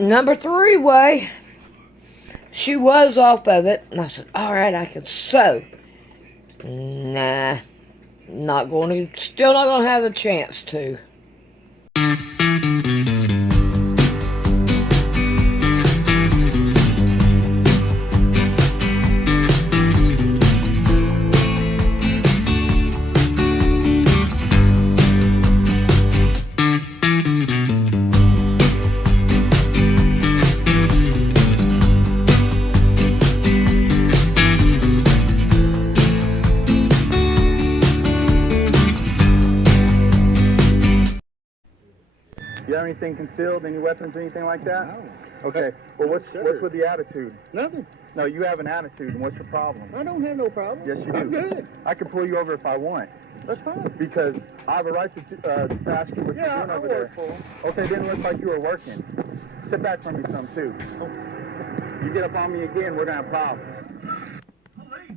number 3 way, she was off of it. And I said, all right, I can sew. Nah, still not going to have the chance to. You have anything concealed, any weapons, anything like that? No. Okay. Well, what's with the attitude? Nothing. No, you have an attitude, and what's your problem? I don't have no problem. Yes, you do. I'm good. I can pull you over if I want. That's fine. Because I have a right to ask you what you're doing over there. Okay, didn't look like you were working. Sit back from me some, too. You get up on me again, we're going to have problems.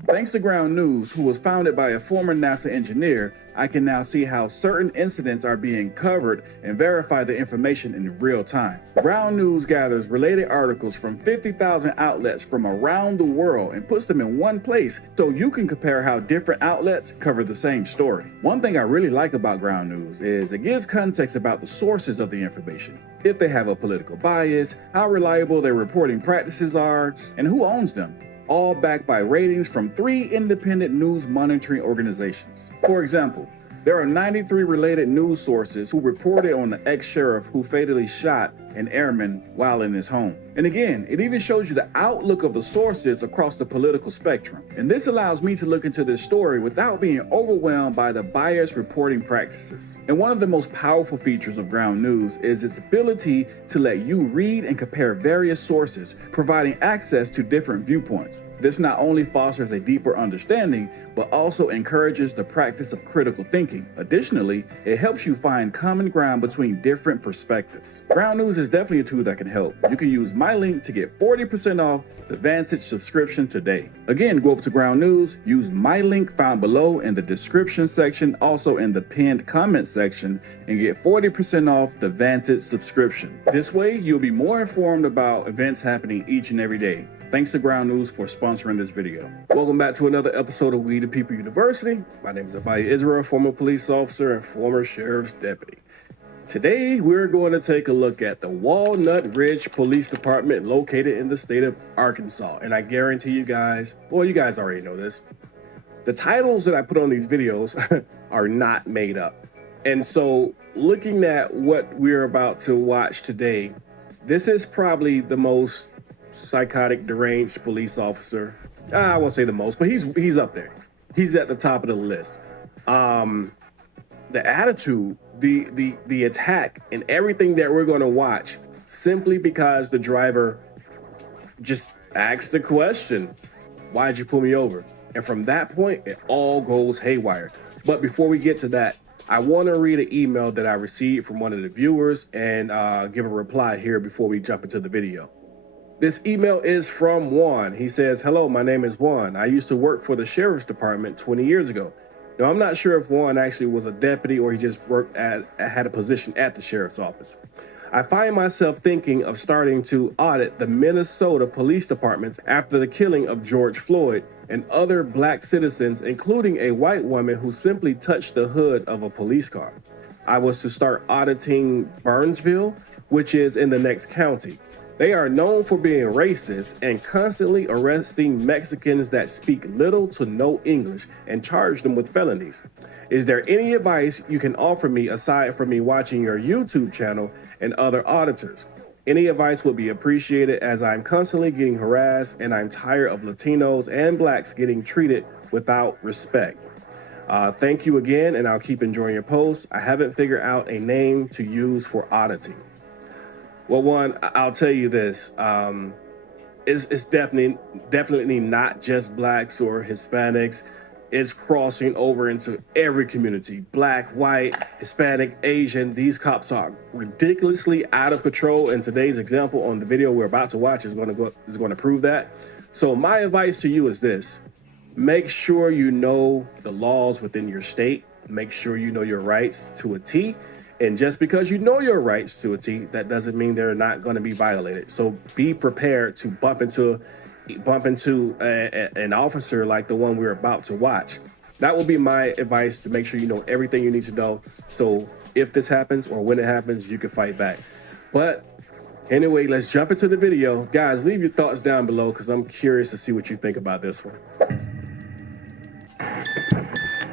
Thanks to Ground News, who was founded by a former NASA engineer, I can now see how certain incidents are being covered and verify the information in real time. Ground News gathers related articles from 50,000 outlets from around the world and puts them in one place so you can compare how different outlets cover the same story. One thing I really like about Ground News is it gives context about the sources of the information, if they have a political bias, how reliable their reporting practices are, and who owns them. All backed by ratings from 3 independent news monitoring organizations. For example, there are 93 related news sources who reported on the ex-sheriff who fatally shot an airman while in his home. And again, it even shows you the outlook of the sources across the political spectrum. And this allows me to look into this story without being overwhelmed by the biased reporting practices. And one of the most powerful features of Ground News is its ability to let you read and compare various sources, providing access to different viewpoints. This not only fosters a deeper understanding, but also encourages the practice of critical thinking. Additionally, it helps you find common ground between different perspectives. Ground News is definitely a tool that can help. You can use my link to get 40% off the Vantage subscription today. Again, go over to Ground News, use my link found below in the description section, also in the pinned comment section, and get 40% off the Vantage subscription. This way, you'll be more informed about events happening each and every day. Thanks to Ground News for sponsoring this video. Welcome back to another episode of We the People University. My name is Abaya Israel, former police officer and former sheriff's deputy. Today, we're going to take a look at the Walnut Ridge Police Department located in the state of Arkansas. And I guarantee you guys, well, you guys already know this, the titles that I put on these videos are not made up. And so looking at what we're about to watch today, this is probably the most psychotic, deranged police officer. I won't say the most, but he's up there. He's at the top of the list. The attitude, the attack, and everything that we're going to watch, simply because the driver just asked the question, "Why'd you pull me over?" And from that point, it all goes haywire. But before we get to that, I want to read an email that I received from one of the viewers and give a reply here before we jump into the video. This email is from Juan. He says, "Hello, my name is Juan. I used to work for the sheriff's department 20 years ago. Now, I'm not sure if Juan actually was a deputy or he just had a position at the sheriff's office. I find myself thinking of starting to audit the Minnesota police departments after the killing of George Floyd and other black citizens, including a white woman who simply touched the hood of a police car. I was to start auditing Burnsville, which is in the next county. They are known for being racist and constantly arresting Mexicans that speak little to no English and charge them with felonies. Is there any advice you can offer me aside from me watching your YouTube channel and other auditors? Any advice would be appreciated, as I'm constantly getting harassed and I'm tired of Latinos and blacks getting treated without respect. Thank you again, and I'll keep enjoying your posts. I haven't figured out a name to use for auditing." Well, one, I'll tell you this, it's definitely not just blacks or Hispanics. It's crossing over into every community, black, white, Hispanic, Asian. These cops are ridiculously out of control. And today's example on the video we're about to watch is going to prove that. So my advice to you is this: make sure you know the laws within your state. Make sure you know your rights to a T. And just because you know your rights to a T, that doesn't mean they're not going to be violated. So be prepared to bump into an officer like the one we're about to watch. That will be my advice, to make sure you know everything you need to know. So if this happens or when it happens, you can fight back. But anyway, let's jump into the video. Guys, leave your thoughts down below because I'm curious to see what you think about this one.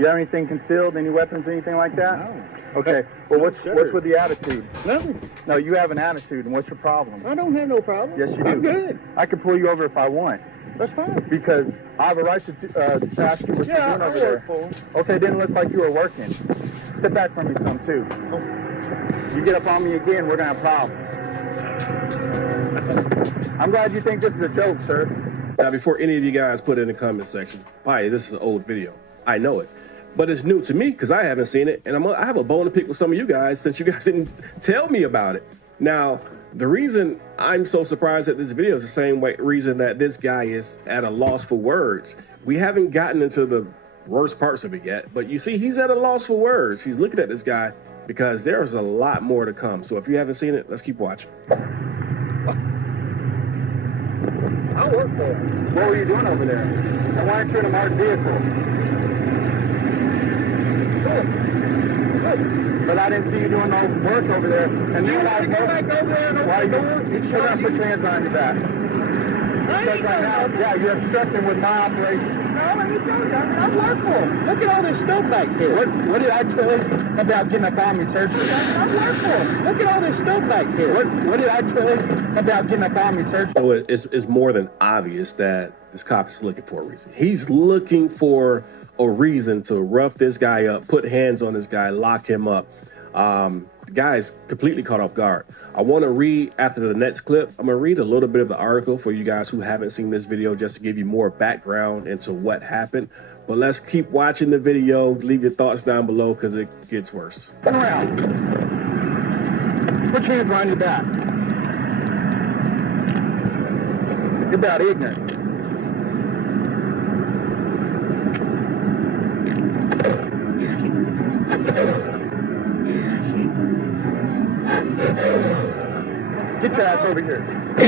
You have anything concealed? Any weapons, anything like that? No. Okay. Well, what's with the attitude? Nothing. No, you have an attitude, and what's your problem? I don't have no problem. Yes, you do. I'm good. I can pull you over if I want. That's fine. Because I have a right to ask you what you're doing over there. Okay, didn't look like you were working. Sit back from me some, too. You get up on me again, we're going to have problems. I'm glad you think this is a joke, sir. Now, before any of you guys put in the comment section, "Pi, this is an old video." I know it, but it's new to me because I haven't seen it, and I have a bone to pick with some of you guys since you guys didn't tell me about it. Now, the reason I'm so surprised at this video is the same reason that this guy is at a loss for words. We haven't gotten into the worst parts of it yet, but you see, he's at a loss for words. He's looking at this guy because there's a lot more to come. So if you haven't seen it, let's keep watching. I work for him. What were you doing over there? And why aren't you in a marked vehicle? But I didn't see you doing no work over there. And then I go back over there and open the door. You're going to put your hands on your back. Because right now, yeah, you're obstructing with my operation. No, let me tell you, I work for him. Look at all this stuff back here. What did I tell you about getting up on me, sir? I work for him. Look at all this stuff back here. What did I tell you about getting up on me, sir? So it's more than obvious that this cop is looking for a reason. He's looking for a reason to rough this guy up, put hands on this guy, lock him up. The guy's completely caught off guard. I want to read, after the next clip, I'm going to read a little bit of the article for you guys who haven't seen this video, just to give you more background into what happened. But let's keep watching the video. Leave your thoughts down below because it gets worse. Turn around. Put your hands behind your back. You're about ignorant. Get your ass over here. You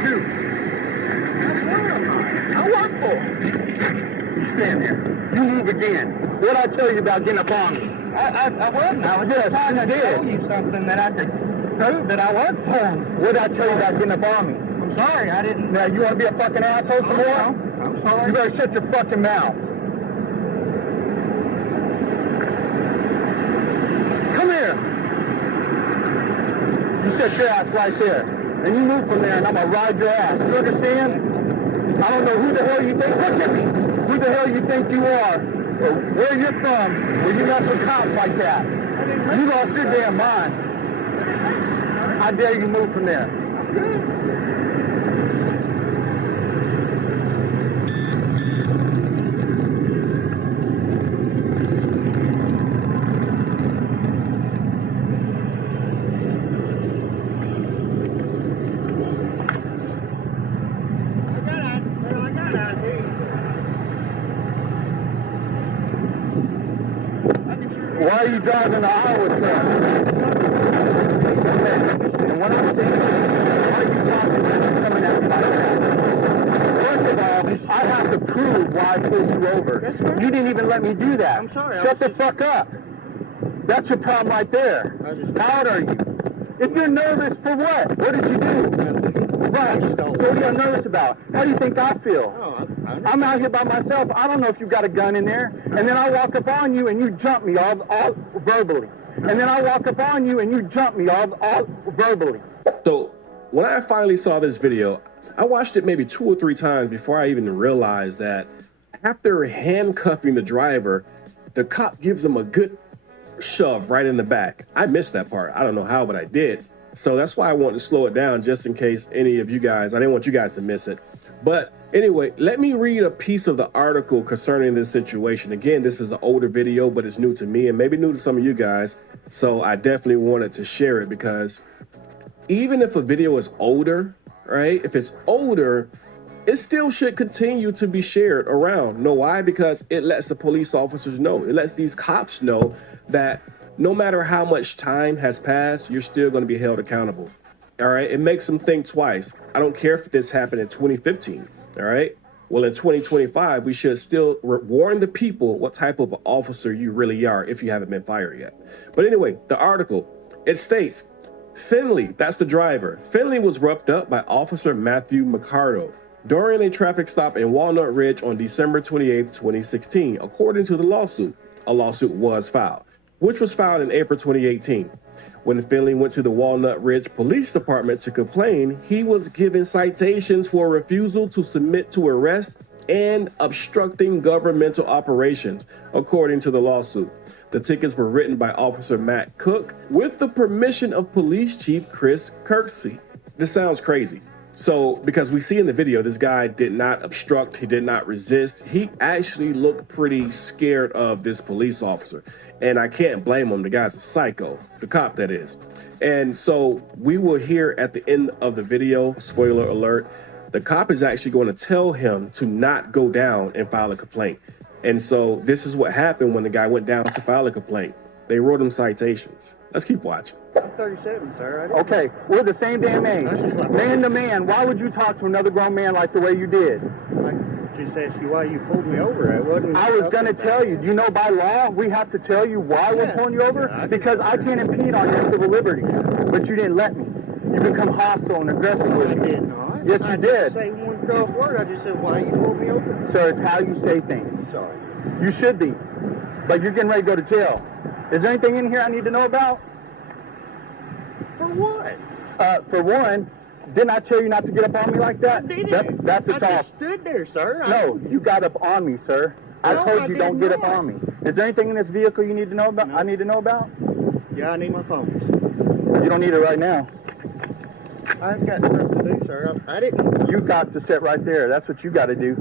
too. I work for him. You stand there. You move again. What'd I tell you about getting up on me? I wasn't. I was Yes, just trying to you did. tell you something that I could prove that I worked for him. What'd I tell you about getting up on me? I'm sorry, I didn't. Now, you want to be a fucking asshole some more? I'm sorry. You better shut your fucking mouth. Come here. You set your ass right there. And you move from there, and I'm going to ride your ass. You understand? I don't know who the hell you think. Look at me. Who the hell you think you are? Or where you're from, where you mess with cops like that. You lost your damn mind. I dare you move from there. Why are you driving the Iowa truck? And what I'm saying is, why are you talking coming out like that? First of all, I have to prove why I pulled you over. You didn't even let me do that. I'm sorry. Shut the fuck up. That's your problem right there. How old are you? If you're nervous, for what? What did you do? Right. What are you nervous about? How do you think I feel? I'm out here by myself. I don't know if you've got a gun in there. And then I walk up on you and you jump me all verbally. And then I walk up on you and you jump me all verbally. So when I finally saw this video, I watched it maybe 2 or 3 times before I even realized that after handcuffing the driver, the cop gives him a good shove right in the back. I missed that part. I don't know how, but I did. So that's why I wanted to slow it down, just in case any of you guys, I didn't want you guys to miss it. But anyway, let me read a piece of the article concerning this situation. Again, this is an older video, but it's new to me and maybe new to some of you guys. So I definitely wanted to share it because even if a video is older, right? If it's older, it still should continue to be shared around. Know why? Because it lets the police officers know, it lets these cops know that no matter how much time has passed, you're still going to be held accountable. All right. It makes them think twice. I don't care if this happened in 2015. All right. Well, in 2025, we should still warn the people what type of officer you really are if you haven't been fired yet. But anyway, the article, it states, Finley, that's the driver. Finley was roughed up by Officer Matthew McCardo during a traffic stop in Walnut Ridge on December 28, 2016, according to the lawsuit. A lawsuit was filed, which was filed in April 2018. When Finley went to the Walnut Ridge Police Department to complain, he was given citations for refusal to submit to arrest and obstructing governmental operations, according to the lawsuit. The tickets were written by Officer Matt Cook with the permission of Police Chief Chris Kirksey. This sounds crazy. So, because we see in the video, this guy did not obstruct, he did not resist. He actually looked pretty scared of this police officer. And I can't blame him. The guy's a psycho, the cop that is. And so we will hear at the end of the video, spoiler alert, the cop is actually going to tell him to not go down and file a complaint. And so this is what happened when the guy went down to file a complaint. They wrote him citations. Let's keep watching. I'm 37, sir. Okay, we're the same damn age. Man to man, why would you talk to another grown man like the way you did? I just asked you why you pulled me over. I was going to tell you. You know, by law, we have to tell you why we're pulling you over? Because I can't impede on your civil liberties. But you didn't let me. You become hostile and aggressive with me. Yes, you did. I didn't say one cross word. I just said, why you pulled me over? Sir, it's how you say things. Sorry. You should be. But you're getting ready to go to jail. Is there anything in here I need to know about? For what? For one, didn't I tell you not to get up on me like that? That's a talk. I just stood there, sir. No, you got up on me, sir. I told you don't get up on me. Is there anything in this vehicle you need to know about? No. I need to know about? Yeah, I need my phone. You don't need it right now. I've got stuff to do, sir. I didn't. You got to sit right there. That's what you got to do.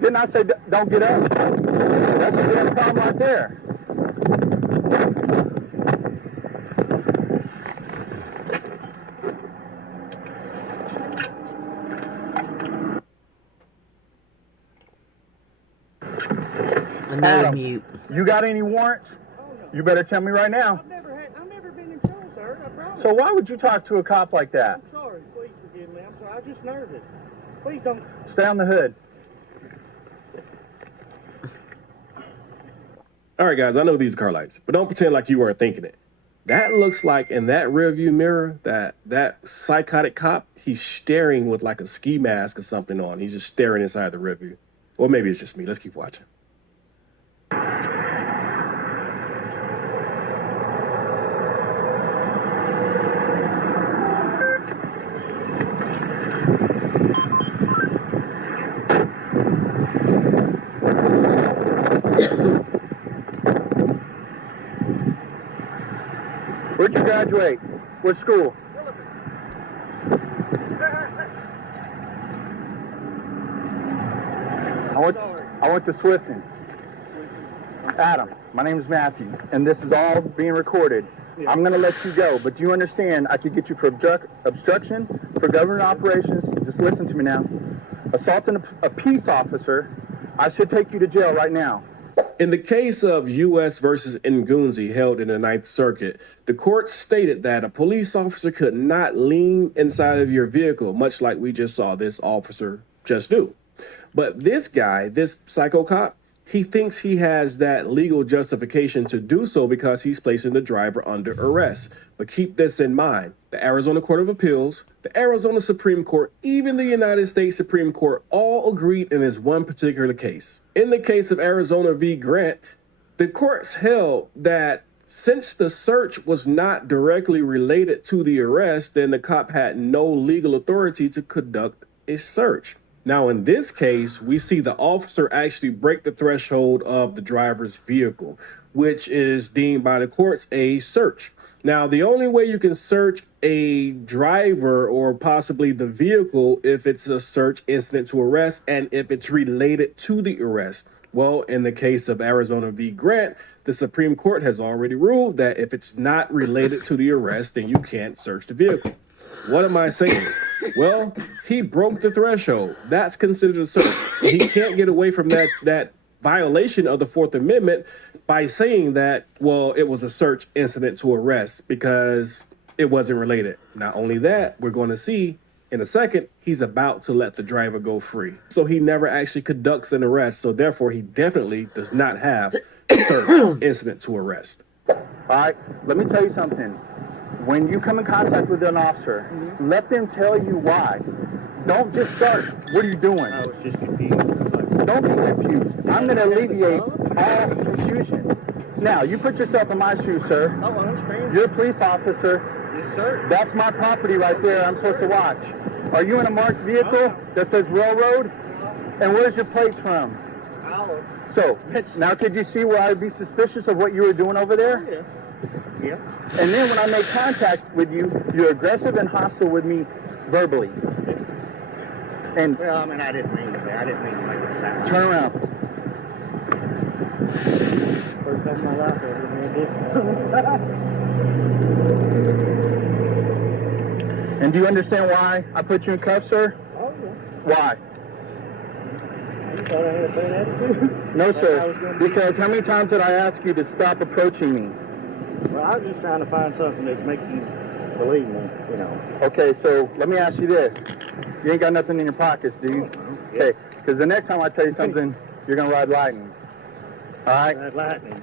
Didn't I say don't get up? That's a damn problem right there. Another mute. You got any warrants? Oh, no. You better tell me right now. I've never been in trouble, sir. I promise. So why would you talk to a cop like that? I'm sorry. Please forgive me. I'm sorry. I was just nervous. Please don't. Stay on the hood. All right, guys, I know these are car lights, but don't pretend like you weren't thinking it. That looks like in that rearview mirror, that psychotic cop, he's staring with like a ski mask or something on. He's just staring inside the rearview. Or maybe it's just me. Let's keep watching. Where'd you graduate? What school? I went to Swifton. Adam, my name is Matthew, and this is all being recorded. Yeah. I'm going to let you go, but do you understand I could get you for obstruction, for government operations, just listen to me now, assaulting a peace officer. I should take you to jail right now. In the case of U.S. versus Ngunzi held in the Ninth Circuit, the court stated that a police officer could not lean inside of your vehicle, much like we just saw this officer just do. But this guy, this psycho cop, he thinks he has that legal justification to do so because he's placing the driver under arrest. But keep this in mind. The Arizona Court of Appeals, the Arizona Supreme Court, even the United States Supreme Court all agreed in this one particular case. In the case of Arizona v. Grant, the courts held that since the search was not directly related to the arrest, then the cop had no legal authority to conduct a search. Now, in this case, we see the officer actually break the threshold of the driver's vehicle, which is deemed by the courts a search. Now, the only way you can search a driver or possibly the vehicle if it's a search incident to arrest and if it's related to the arrest. Well, in the case of Arizona v. Grant, the Supreme Court has already ruled that if it's not related to the arrest, then you can't search the vehicle. What am I saying? Well, he broke the threshold. That's considered a search. He can't get away from that violation of the Fourth Amendment by saying that, well, it was a search incident to arrest because it wasn't related. Not only that, we're going to see in a second, he's about to let the driver go free. So he never actually conducts an arrest. So therefore, he definitely does not have a search incident to arrest. All right, let me tell you something. When you come in contact with an officer, let them tell you why. Don't just start, what are you doing? I was just confused. Don't be confused. I'm going to alleviate all confusion. Now, you put yourself in my shoes, sir. Oh, I understand. You're a police officer. Yes, sir. That's my property right there. I'm supposed to watch. Are you in a marked vehicle that says railroad? And where's your plates from? Ow. So, now could you see where I'd be suspicious of what you were doing over there? Yeah. Yeah. And then when I make contact with you, you're aggressive and hostile with me verbally. And Well, I mean, I didn't mean to be. I didn't mean to make it sound. turn around. First time in my life I ever did. And do you understand why I put you in cuffs, sir? Oh, yeah. Why? You thought I had a bad attitude? No, I was sir. gonna be- Because how many times did I ask you to stop approaching me? Well, I was just trying to find something that makes you believe me, you know. Okay, so let me ask you this. You ain't got nothing in your pockets, do you? Yeah. Okay, because the next time I tell you something, you're going to ride lightning. All right? That lightning.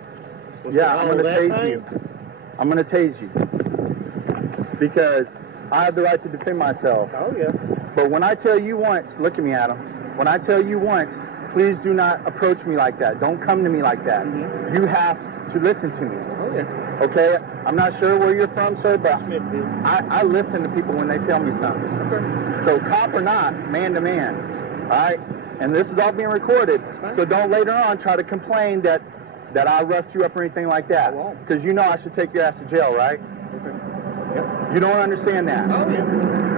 Was Yeah, it I'm all going to that tase thing? you. I'm going to tase you. Because I have the right to defend myself. Oh, yeah. But when I tell you once, look at me, Adam. When I tell you once, please do not approach me like that. Don't come to me like that. Mhm. You have to listen to me. Oh, yeah. Okay? I'm not sure where you're from, sir, but Smithfield. I listen to people when they tell me something. Okay. So cop or not, man to man. All right? And this is all being recorded. fine. So don't later on try to complain that I roughed you up or anything like that. I won't. Because you know I should take your ass to jail, right? Okay. Yep. You don't understand that. Oh, yeah.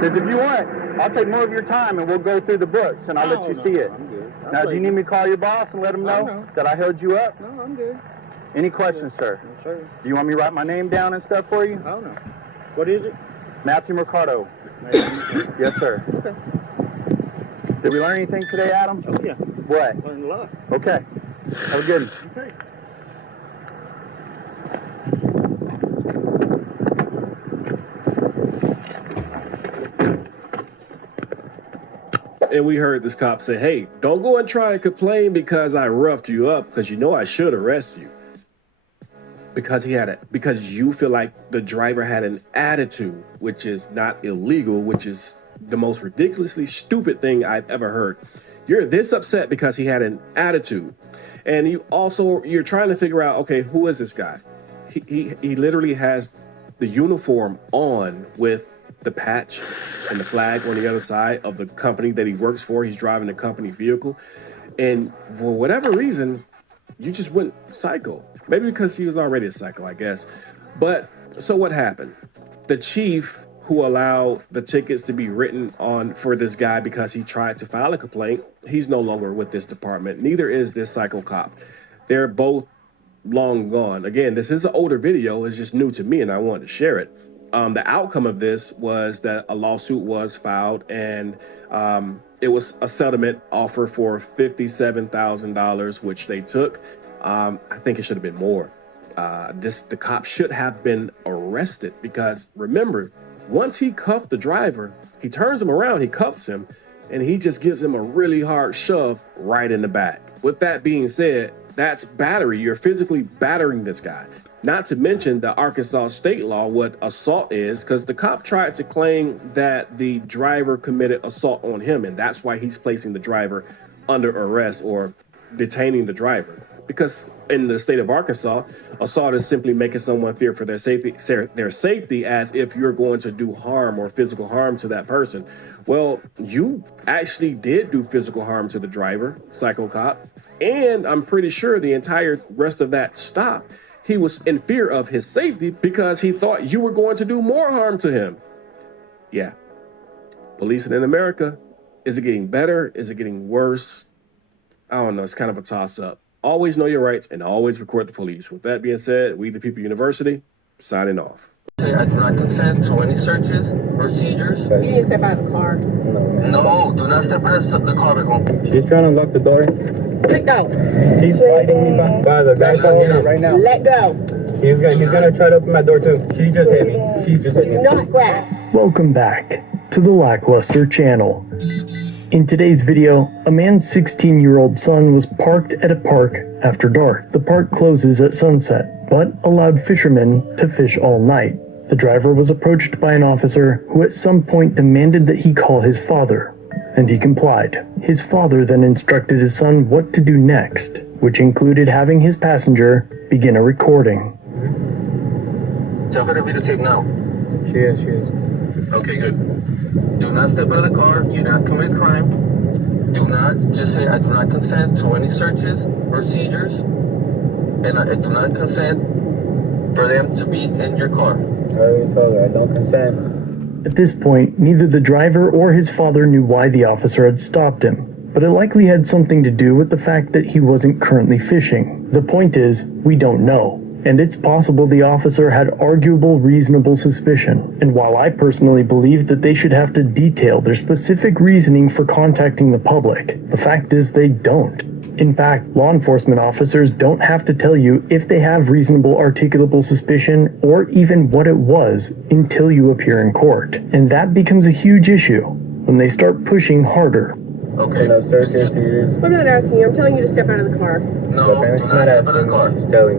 Because if you want, I'll take more of your time and we'll go through the books and I'll let Oh, you no, see it. I'm good. Now, do you need me to call your boss and let him know no. that I held you up? No, I'm good. Any questions, sir? No, sir. Do you want me to write my name down and stuff for you? Oh, no. What is it? Matthew Mercado. Yes, sir. Okay. Did we learn anything today, Adam? Oh, yeah. What? Learned a lot. Okay. Have a good one. Okay. And we heard this cop say, hey, don't go and try and complain because I roughed you up, because you know I should arrest you. Because you feel like the driver had an attitude, which is not illegal, which is the most ridiculously stupid thing I've ever heard. You're this upset because he had an attitude. And you're trying to figure out, okay, who is this guy? He literally has the uniform on with the patch and the flag on the other side of the company that he works for. He's driving the company vehicle. And for whatever reason, you just went psycho. Maybe because he was already a psycho, I guess. But so what happened? The chief who allowed the tickets to be written on for this guy because he tried to file a complaint, he's no longer with this department. Neither is this psycho cop. They're both long gone. Again, this is an older video. It's just new to me and I wanted to share it. The outcome of this was that a lawsuit was filed and it was a settlement offer for $57,000, which they took. I think it should have been more. The cop should have been arrested because remember, once he cuffed the driver, he turns him around, he cuffs him, and he just gives him a really hard shove right in the back. With that being said, that's battery. You're physically battering this guy. Not to mention the Arkansas state law, what assault is, because the cop tried to claim that the driver committed assault on him, and that's why he's placing the driver under arrest or detaining the driver. Because in the state of Arkansas, assault is simply making someone fear for their safety as if you're going to do harm or physical harm to that person. Well, you actually did do physical harm to the driver, psycho cop, and I'm pretty sure the entire rest of that stop, he was in fear of his safety because he thought you were going to do more harm to him. Yeah. Policing in America, is it getting better? Is it getting worse? I don't know. It's kind of a toss-up. Always know your rights and always record the police. With that being said, We the People University, signing off. Say I do not consent to any searches or seizures. You need to step out of the car. No, do not step out of the car, Bacon. She's trying to lock the door. Let go. She's fighting me by the guy calling her right now. Let go. He's gonna try to open my door too. She just hit me. She just hit Do me. not grab. Welcome back to the Lackluster channel. In today's video, a man's 16-year-old son was parked at a park after dark. The park closes at sunset, but allowed fishermen to fish all night. The driver was approached by an officer who at some point demanded that he call his father, and he complied. His father then instructed his son what to do next, which included having his passenger begin a recording. Tell her to videotape now. She is. Okay, good. Do not step out of the car. You do not commit crime. Do not just say I do not consent to any searches or seizures, and I do not consent for them to be in your car. I already told her I don't consent. At this point, neither the driver or his father knew why the officer had stopped him, but it likely had something to do with the fact that he wasn't currently fishing. The point is, we don't know, and it's possible the officer had arguable reasonable suspicion. And while I personally believe that they should have to detail their specific reasoning for contacting the public, the fact is they don't. In fact, law enforcement officers don't have to tell you if they have reasonable articulable suspicion or even what it was until you appear in court. And that becomes a huge issue when they start pushing harder. Okay. No searches, seizures. I'm not asking you. I'm telling you to step out of the car. No, do She's not not step out of the asking car. me. She's telling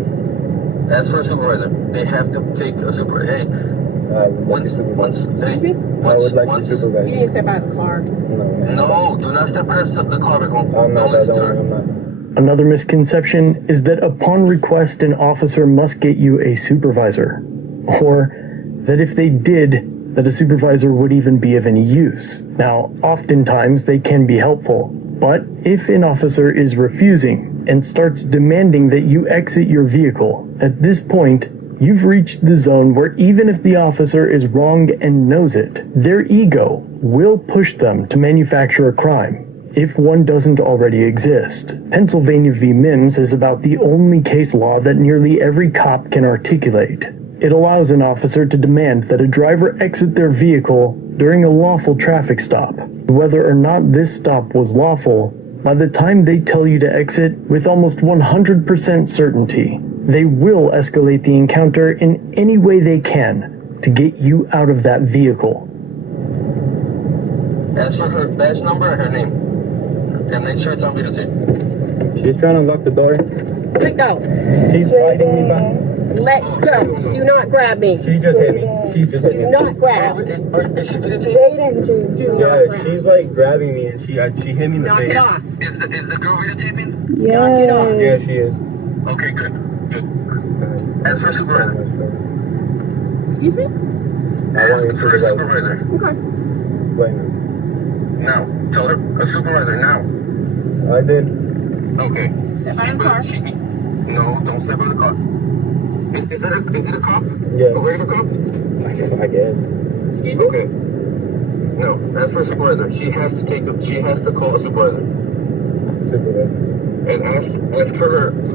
me. Ask for a supervisor. They have to take a supervisor. Hey, I would like to once, supervise. hey, Excuse me? I would like once. to You supervise. need to step out of the car. No, do not step out of the car, Bacon. I'm not, Don't listen to don't her. worry, I'm not. Another misconception is that upon request an officer must get you a supervisor, or that if they did, that a supervisor would even be of any use. Now, oftentimes they can be helpful, but if an officer is refusing and starts demanding that you exit your vehicle, at this point, you've reached the zone where even if the officer is wrong and knows it, their ego will push them to manufacture a crime, if one doesn't already exist. Pennsylvania v. Mims is about the only case law that nearly every cop can articulate. It allows an officer to demand that a driver exit their vehicle during a lawful traffic stop. Whether or not this stop was lawful, by the time they tell you to exit, with almost 100% certainty, they will escalate the encounter in any way they can to get you out of that vehicle. Ask for her badge number and her name. And make sure it's on videotape. She's trying to lock the door. Let go. She's fighting me by. Let go. Do not grab me. She just hit me. She just hit Do me. not grab. Is she videotaping? Do not Yeah, grab. she's like grabbing me and she hit me in the Knock face. it off. Is the girl videotaping? Knock it off. Yeah, she is. Okay, good. Ask for a supervisor. Excuse me? I want you to Ask for a supervise. supervisor. Okay. Wait, Now. Tell her a supervisor now. I did. Okay. Step out of the car. No, don't step out of the car. Is it a cop? Yeah. A regular cop? I guess. Excuse me? Okay. No, ask for a supervisor. She has to call a supervisor. Supervisor. And ask for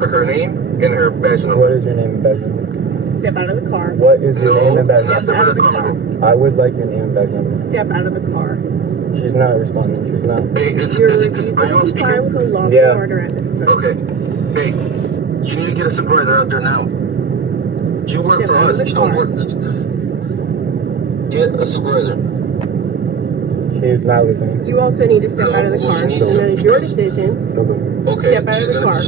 her name and her badge What number. is your name and badge number? Step out of the car. What is your name No, and badge do not number? step out of the car. I would like your name and badge number. Step out of the car. She's not responding. She's not. Hey, You're are you on refusing to comply speaker? with a lawful Yeah. order at this time. Okay. Hey, you need to get a supervisor out there now. You work Step for out of us. the You don't car. work. Get a supervisor. She is not listening. You also need to step out of the Well, car. she And needs to, that is your because- decision. Nobody. Okay. Step out of the car.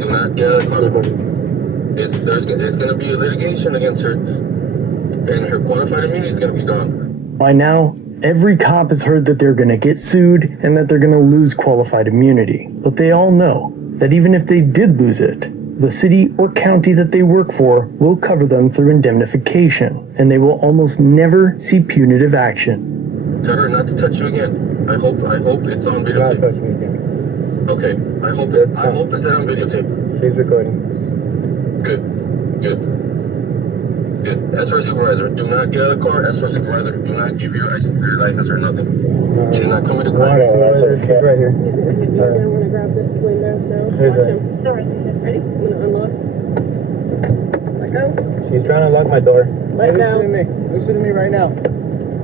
Do not get out of the car. Nobody. There's going to be a litigation against her, and her qualified immunity is going to be gone. By now, every cop has heard that they're going to get sued and that they're going to lose qualified immunity. But they all know that even if they did lose it, the city or county that they work for will cover them through indemnification, and they will almost never see punitive action. Tell her not to touch you again. I hope it's on Do not videotape. touch me again. Okay. I hope it's on videotape. She's recording. Good. Ask for a supervisor. Do not get out of the car. Ask for a supervisor. Do not give your license or nothing. You do not commit a crime. Supervisor, she's right here. He's gonna hit me. You're gonna want to grab this window, so Here's watch right. him. All right. Ready? I'm gonna unlock. Let go. She's trying to lock my door. Let go. Listen to me. Listen to me right now.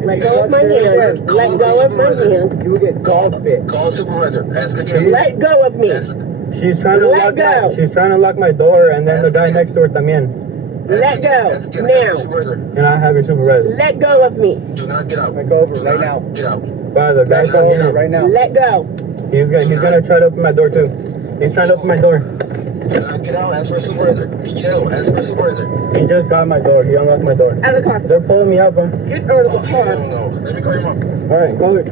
Let go of my hand. Let go of my hand. You will get dog bit. Call supervisor. Ask again. Let go of me. Ask. She's trying to Let go. She's trying to lock my door, and then the guy next to her también. Let go. Ask again. Now. Ask supervisor. Can I have your supervisor? Let go of me. Do not get out. Let go over Do right not now. Get out. Wow, the guy Let go told me over right now. Let go. he's gonna try to open my door too. He's trying to open my door. Do not get out. Ask for a supervisor. Get out. Ask for a supervisor. He just got my door. He unlocked my door. Out of the car. They're pulling me up, bro. Get out of the car. No. Let me call your mom. All right, call her.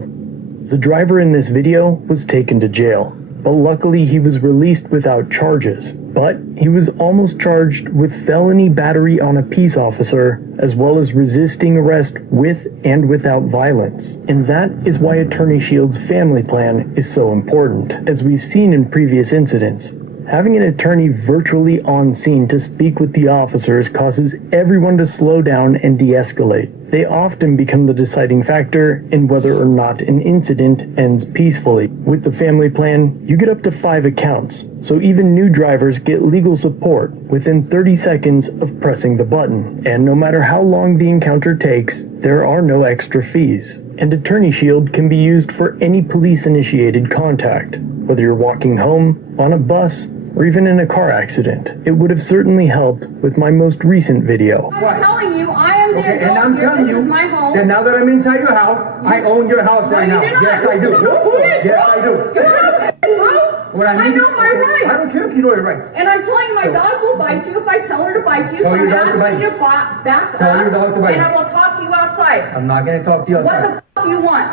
The driver in this video was taken to jail, but luckily he was released without charges. But he was almost charged with felony battery on a peace officer, as well as resisting arrest with and without violence. And that is why Attorney Shield's family plan is so important. As we've seen in previous incidents, having an attorney virtually on scene to speak with the officers causes everyone to slow down and de-escalate. They often become the deciding factor in whether or not an incident ends peacefully. With the family plan, you get up to 5 accounts, so even new drivers get legal support within 30 seconds of pressing the button. And no matter how long the encounter takes, there are no extra fees. And Attorney Shield can be used for any police-initiated contact, whether you're walking home, on a bus, or even in a car accident. It would have certainly helped with my most recent video. I'm telling you, I am the Okay, adult and I'm here. telling This you is my home. that now that I'm inside your house, I own your house right you now. do not. Yes, I do. Who did, Yes, bro? I do. What I I mean, know my rights. I don't care if you know your rights. And I'm telling you, my dog will bite you if I tell her to bite you. Tell So your I'm dog to bite asking you you. to back Tell up. your dog to bite and you. I will talk to you outside. I'm not gonna talk to you What outside. the f do you want?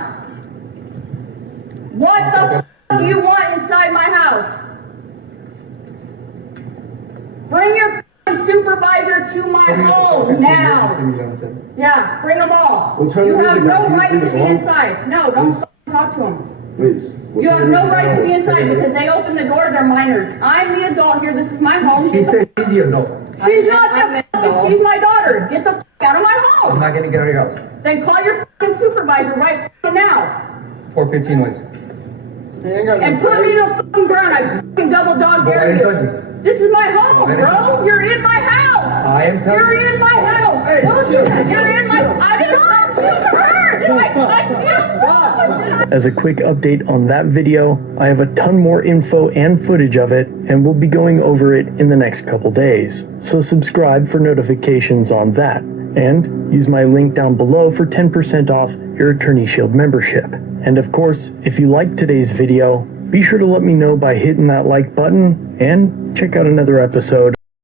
What the f do you want inside my house? Bring your f***ing supervisor to my home now. Yeah, bring them all. Well, turn You the have music no down. right Please, to be please. inside. No, don't f***ing talk to them. Please. You have no right to be inside because they opened the door. They're minors. I'm the adult here. This is my home. She said she's the adult. She's not the f***ing, she's my daughter. Get the f*** out of my I'm home. not gonna get out of your house. Then call your f***ing supervisor right f***ing now. 415 was. And put me to the f***ing ground. I f***ing double dog Go ahead dare and touch you. me. This is my home, Go ahead and touch bro. You're in my house. I am telling you. You're in my house. Don't you? You're in my. I didn't touch you to her. Did I touch you? As a quick update on that video, I have a ton more info and footage of it, and we'll be going over it in the next couple days. So subscribe for notifications on that, and use my link down below for 10% off your Attorney Shield membership. And of course, if you liked today's video, be sure to let me know by hitting that like button, and check out another episode